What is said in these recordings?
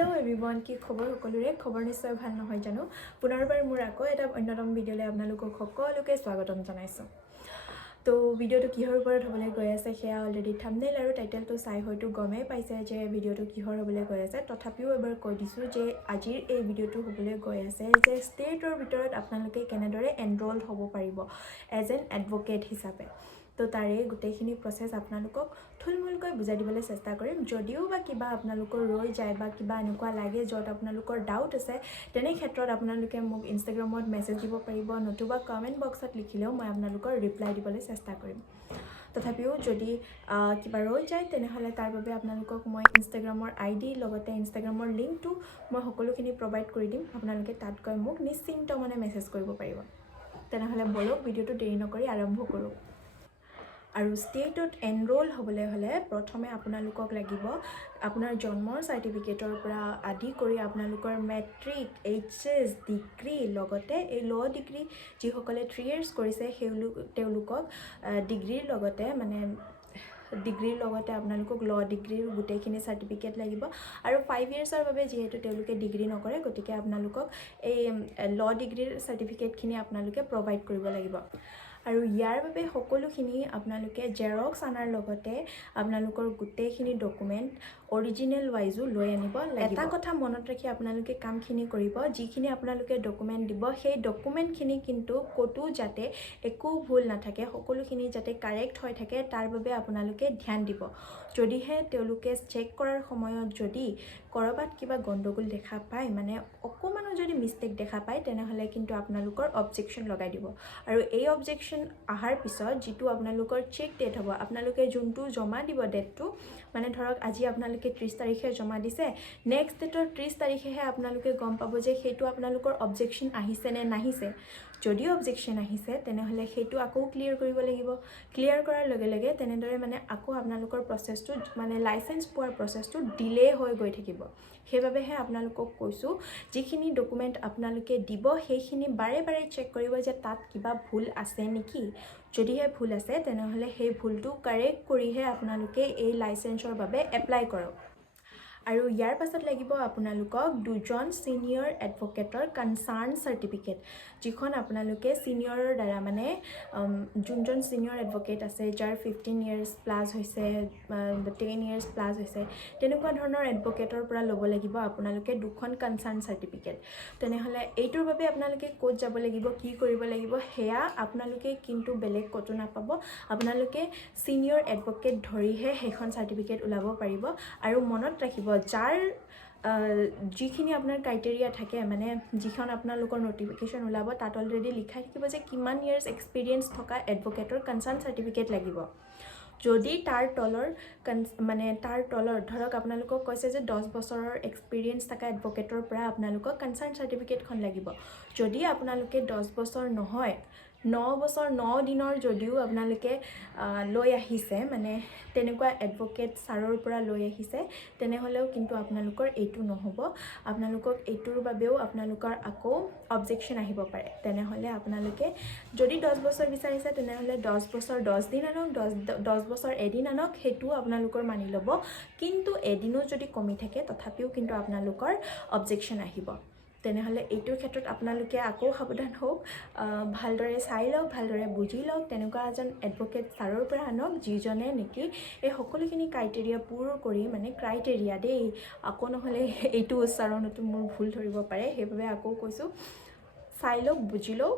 Hello everyone কি খবৰ সকলোৰে খবৰ নিশ্চয় ভাল নহয় জানো পুনৰবাৰ মোৰ আকৌ এটা অন্যতম ভিডিঅ'লৈ আপোনালোকক সকলোকে স্বাগতম জনাইছো তো ভিডিঅ'টো কিহৰ ওপৰত হ'বলৈ গৈ আছে সেয়া অলৰেডি থাম্বনেইল আৰু টাইটেলটো চাই হয়তো গমেই পাইছে যে ভিডিঅ'টো কিহৰ হ'বলৈ গৈ আছে তথাপিও এবাৰ কৈ দিছোঁ যে আজিৰ এই ভিডিঅ'টো হ'বলৈ গৈ আছে যে ষ্টেটৰ ভিতৰত আপোনালোকে কেনেদৰে এনৰোল হ'ব পাৰিব এজ এন এডভোকেট হিচাপে তো তাৰে গোটেইখিনি প্ৰসেস আপোনালোকক থুলমূলকৈ বুজাই দিবলৈ চেষ্টা কৰিম যদিও বা কিবা আপোনালোকৰ ৰৈ যায় বা কিবা এনেকুৱা লাগে য'ত আপোনালোকৰ ডাউট আছে তেনে ক্ষেত্ৰত আপোনালোকে মোক ইনষ্টাগ্ৰামত মেছেজ দিব পাৰিব নতুবা কমেণ্ট বক্সত লিখিলেও মই আপোনালোকৰ ৰিপ্লাই দিবলৈ চেষ্টা কৰিম তথাপিও যদি কিবা ৰৈ যায় তেনেহ'লে তাৰ বাবে আপোনালোকক মই ইনষ্টাগ্ৰামৰ আইডি লগতে ইনষ্টাগ্ৰামৰ লিংকটো মই সকলোখিনি প্ৰভাইড কৰি দিম আপোনালোকে তাত গৈ মোক নিশ্চিন্ত মনে মেছেজ কৰিব পাৰিব তেনেহ'লে বলক ভিডিঅ'টো দেৰি নকৰি আৰম্ভ কৰোঁ আৰু ষ্টেটত এনৰোল হ'বলৈ হ'লে প্ৰথমে আপোনালোকক লাগিব আপোনাৰ জন্মৰ সাৰ্টিফিকেটৰ পৰা আদি কৰি আপোনালোকৰ মেট্ৰিক এইচএছ ডিগ্ৰী লগতে এই ল ডিগ্ৰী যিসকলে 3 ইয়াৰ্স কৰিছে তেওঁলোকক ডিগ্ৰীৰ লগতে মানে ডিগ্ৰীৰ লগতে আপোনালোকক ল ডিগ্ৰীৰ গোটেইখিনি সাৰ্টিফিকেট লাগিব আৰু 5 ইয়াৰ্সৰ বাবে যেহেতু তেওঁলোকে ডিগ্ৰী নকৰে গতিকে আপোনালোকক এই ল ডিগ্ৰীৰ সাৰ্টিফিকেটখিনি আপোনালোকে প্ৰভাইড কৰিব লাগিব আৰু ইয়াৰ বাবে সকলোখিনি আপোনালোকে জেৰক্স আনাৰ লগতে আপোনালোকৰ গোটেইখিনি ডকুমেন্ট অৰিজিনেল ওয়াইজো লৈ আনিব লাগিব এটা কথা মনত ৰাখি আপোনালোকে কামখিনি কৰিব যিখিনি আপোনালোকে ডকুমেন্ট দিব সেই ডকুমেন্টখিনি কিন্তু কতো যাতে একো ভুল নাথাকে সকলোখিনি যাতে কাৰেক্ট হৈ থাকে তাৰ বাবে আপোনালোকে ধ্যান দিব যদিহে তেওঁলোকে চেক কৰাৰ সময়ত যদি কৰবাত কিবা গণ্ডগোল দেখা পায় মানে অকমানো যদি মিস্টেক দেখা পায় তেনেহলে কিন্তু আপোনালোকৰ অবজেকশন লগাই দিব আৰু এই অবজেকশন আহাৰ পিছত যেটো আপোনালোকৰ চেক ডেট হ'ব আপোনালোকে যোনটো জমা দিব ডেটটো মানে ধৰক আজি আপোনালোকে 30 তাৰিখে জমা দিছে নেক্সট ডেটৰ 30 তাৰিখেহে আপোনালোকে গম পাব যে সেইটো আপোনালোকৰ অবজেকশন আহিছে নে নাহিছে যদি অবজেকশন আহিছে তেনেহলে সেইটো আকৌ ক্লিয়াৰ কৰিব লাগিব ক্লিয়াৰ কৰাৰ লগে লগে তেনেদৰে মানে আকৌ আপোনালোকৰ প্ৰসেসটো মানে লাইসেন্স পোৱাৰ প্ৰসেসটো ডিলে হৈ গৈ থাকিব সেইবাবেহে আপোনালোকক কৈছো যিখিনি ডকুমেন্ট আপোনালোকে দিব সেইখিনি বাৰে বাৰে চেক কৰিব যে তাত কিবা ভুল আছে নেকি যদিহে ভুল আছে তেনেহলে সেই ভুলটো কাৰেক্ট কৰিহে আপোনালোকে এই লাইসেন্সৰ বাবে এপ্লাই কৰক আৰু ইয়াৰ পাছত লাগিব আপোনালোকক দুজন সিনিয়ৰ এডভোকেটৰ কনসাৰ্ন সাৰ্টিফিকেট যিখন আপোনালোকে সিনিয়ৰৰ দ্বাৰা মানে যোনজন সিনিয়ৰ এডভোকেট আছে যাৰ 15 ইয়াৰ্স প্লাস হৈছে 10 ইয়াৰ্স প্লাস হৈছে তেনেকুৱা ধৰণৰ এডভোকেটৰ পৰা ল'ব লাগিব আপোনালোকে দুখন কনসাৰ্ন সাৰ্টিফিকেট তেনেহলে এইটোৰ বাবে আপোনালোকে কোড যাব লাগিব কি কৰিব লাগিব হেয়া আপোনালোকে কিন্তু বেলেগ কতো নাপাব আপোনালোকে সিনিয়ৰ এডভোকেট ধৰিহে হেখন সাৰ্টিফিকেট উলাব পাৰিব আৰু মনত ৰাখিব যাৰ যিখিনি আপোনাৰ ক্ৰাইটেৰিয়া থাকে মানে যিখন আপোনালোকৰ নোটিফিকেশন উলাব তাত অলৰেডি লিখা থাকিব যে কিমান ইয়াৰ্স এক্সপেৰিয়েন্স থকা এডভোকেটৰ কনসাৰ্ন সাৰ্টিফিকেট লাগিব যদি তাৰ তলৰ মানে তাৰ তলৰ ধৰক আপোনালোকক কৈছে যে 10 বছৰৰ এক্সপেৰিয়েন্স থকা এডভোকেটৰ পৰা আপোনালোকক কনসাৰ্ন সাৰ্টিফিকেটখন লাগিব যদি আপোনালোকে 10 বছৰ নহয় 9 বছৰ 9 দিনৰ যদিও আপোনালোকে লৈ আহিছে মানে তেনেকুৱা এডভোকেট সাৰৰ পৰা লৈ আহিছে তেনেহলেও কিন্তু আপোনালোকৰ এইটো নহব আপোনালোকক এইটোৰ বাবেও আপোনালোকৰ আকৌ অবজেকশন আহিব পাৰে তেনেহলে আপোনালোকে যদি 10 বছৰ বিচাৰিছে তেনেহলে 10 বছৰ 10 দিন আনক 10 বছৰ এদিন আনক হেতু আপোনালোকৰ মানি লব কিন্তু এদিনো যদি কমি থাকে তথাপিও কিন্তু আপোনালোকৰ অবজেকশন আহিব তেনেহলে এইটোৰ ক্ষেত্ৰত আপোনালোকে আকৌ সাৱধান হোক ভালদৰে চাই লওক ভালদৰে বুজি লওক তেনেকুৱা এজন এডভোকেট সাৰৰ পৰা আনক যিজনে নেকি এই সকলোখিনি ক্ৰাইটেৰিয়া পূৰণ কৰি মানে ক্ৰাইটেৰিয়া দেই আকৌ নহলে এইটো উচ্চাৰণটো মোৰ ভুল ধৰিব পাৰে সেইবাবে আকৌ কৈছো চাই লওক বুজি লওক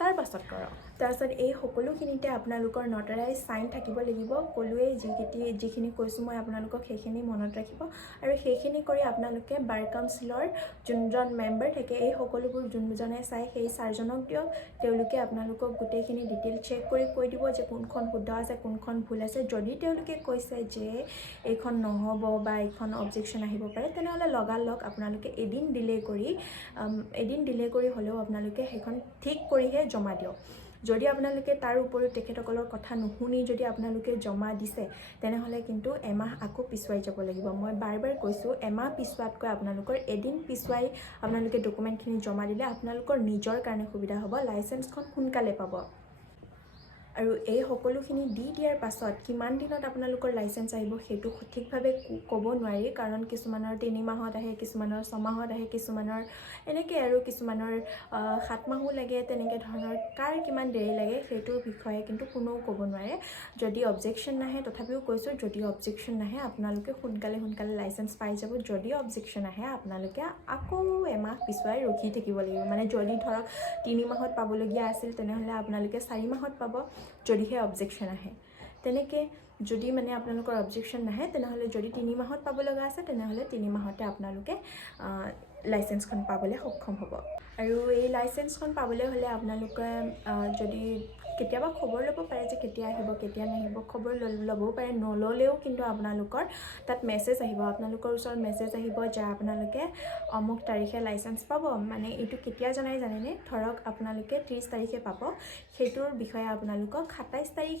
তাৰ পাছত কৰক তাৰছত এই সকলোখিনিতে আপোনালোকৰ নটাৰাইজ সাইন থাকিব লাগিব কলুৱে যিখিনি কৈছো মই আপোনালোকক সেইখিনি মনত ৰাখিব আৰু সেইখিনি কৰি আপোনালোকে বাৰ কাউন্সিলৰ যোনজন মেম্বাৰ থাকে এই সকলোবোৰ যোনজনে চাই সেই সাৰজনক দিয়ক তেওঁলোকে আপোনালোকক গোটেইখিনি ডিটেইল চেক কৰি কৈ দিব যে কোনখন শুদ্ধ আছে কোনখন ভুল আছে যদি তেওঁলোকে কৈছে যে এইখন নহব বা এইখন অবজেকশন আহিব পাৰে তেনেহলে লগালগ আপোনালোকে এদিন ডিলে কৰি হলেও আপোনালোকে সেইখন ঠিক কৰিহে জমা দিয়ক যদি আপোনালোকে তাৰ উপৰিও তেখেতসকলৰ কথা নুশুনি যদি আপোনালোকে জমা দিছে তেনেহলে কিন্তু এমাহ আকৌ পিছুৱাই যাব লাগিব মই বাৰবাৰ কৈছো এমাহ পিছুৱাতকৈ আপোনালোকৰ এদিন পিছুৱাই আপোনালোকে ডকুমেন্টখিনি জমা দিলে আপোনালোকৰ নিজৰ কাৰণে সুবিধা হ'ব লাইসেন্সখন সোনকালে পাব আৰু এই সকলোখিনি দি দিয়াৰ পাছত কিমান দিনত আপোনালোকৰ লাইচেন্স আহিব সেইটো সঠিকভাৱে ক'ব নোৱাৰি, কাৰণ কিছুমানৰ 3 মাহত আহে, কিছুমানৰ 6 মাহত আহে, কিছুমানৰ এনেকৈ আৰু কিছুমানৰ 7 মাহো লাগে, তেনেকৈ ধৰণৰ কাৰ কিমান দেৰি লাগে সেইটোৰ বিষয়ে কিন্তু কোনেও ক'ব নোৱাৰে। যদি অবজেকশ্যন নাহে, তথাপিও কৈছোঁ যদি অবজেকশ্যন নাহে আপোনালোকে সোনকালে লাইচেন্স পাই যাব। যদি অবজেকশ্যন আহে আপোনালোকে আকৌ এমাহ পিছুৱাই ৰখি থাকিব লাগিব। মানে যদি ধৰক 3 মাহত পাবলগীয়া আছিল তেনেহ'লে আপোনালোকে 4 মাহত পাব যদিহে অবজেকশ্যন আহে। তেনেকৈ যদি মানে আপোনালোকৰ অবজেকশ্যন নাহে তেনেহ'লে যদি 3 মাহত পাব লগা আছে তেনেহ'লে 3 মাহতে আপোনালোকে লাইচেন্সখন পাবলৈ সক্ষম হ'ব। আৰু এই লাইচেন্সখন পাবলৈ হ'লে আপোনালোকে যদি কেতিয়াবা খবৰ ল'ব পাৰে যে কেতিয়া আহিব কেতিয়া নাহিব, খবৰ ল'বও পাৰে, নল'লেও কিন্তু আপোনালোকৰ তাত মেছেজ আহিব, আপোনালোকৰ ওচৰত মেছেজ আহিব যে আপোনালোকে অমুক তাৰিখে লাইচেন্স পাব। মানে এইটো কেতিয়া জনাই জানেনে? ধৰক আপোনালোকে 30 তাৰিখে পাব, সেইটোৰ বিষয়ে আপোনালোকক 27 তাৰিখ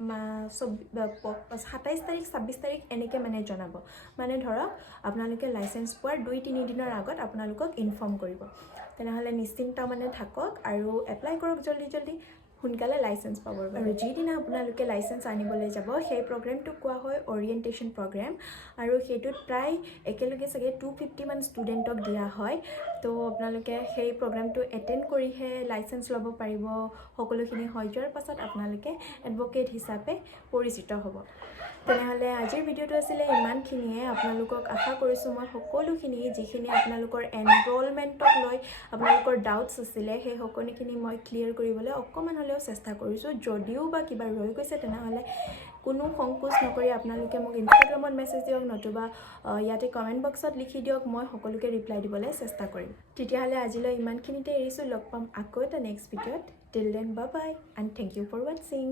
27 তাৰিখ 26 তাৰিখ এনেকৈ মানে জনাব। মানে ধৰক আপোনালোকে লাইচেন্স পোৱাৰ 2-3 দিনৰ আগত আপোনালোকক ইনফৰ্ম কৰিব। তেনেহ'লে নিশ্চিন্ত মানে থাকক আৰু এপ্লাই কৰক জল্দি সোনকালে লাইচেন্স পাবৰ বাবে। আৰু যিদিনা আপোনালোকে লাইচেন্স আনিবলৈ যাব সেই প্ৰগ্ৰেমটোক কোৱা হয় অৰিয়েণ্টেশ্যন প্ৰগ্ৰেম, আৰু সেইটোত প্ৰায় একেলগে চাগে 250 মান ষ্টুডেণ্টক দিয়া হয়। তো আপোনালোকে সেই প্ৰগ্ৰেমটো এটেণ্ড কৰিহে লাইচেন্স ল'ব পাৰিব। সকলোখিনি হৈ যোৱাৰ পাছত আপোনালোকে এডভকেট হিচাপে পৰিচিত হ'ব। তেনেহ'লে আজিৰ ভিডিঅ'টো আছিলে ইমানখিনিয়ে। আপোনালোকক আশা কৰিছোঁ মই সকলোখিনি যিখিনি আপোনালোকৰ এনৰলমেণ্টক লৈ আপোনালোকৰ ডাউটছ আছিলে সেই সকলোখিনি মই ক্লিয়াৰ কৰিবলৈ অকণমান হ'লেও চেষ্টা কৰিছোঁ। যদিও বা কিবা ৰৈ গৈছে তেনেহ'লে কোনো সংকোচ নকৰি আপোনালোকে মোক ইনষ্টাগ্ৰামত মেছেজ দিয়ক, নতুবা ইয়াতে কমেণ্ট বক্সত লিখি দিয়ক, মই সকলোকে ৰিপ্লাই দিবলৈ চেষ্টা কৰিম। তেতিয়াহ'লে আজিলৈ ইমানখিনিতে এৰিছোঁ। লগ পাম আকৌ এটা নেক্সট ভিডিঅ'ত। Till then bye bye and thank you for ৱাটছিং।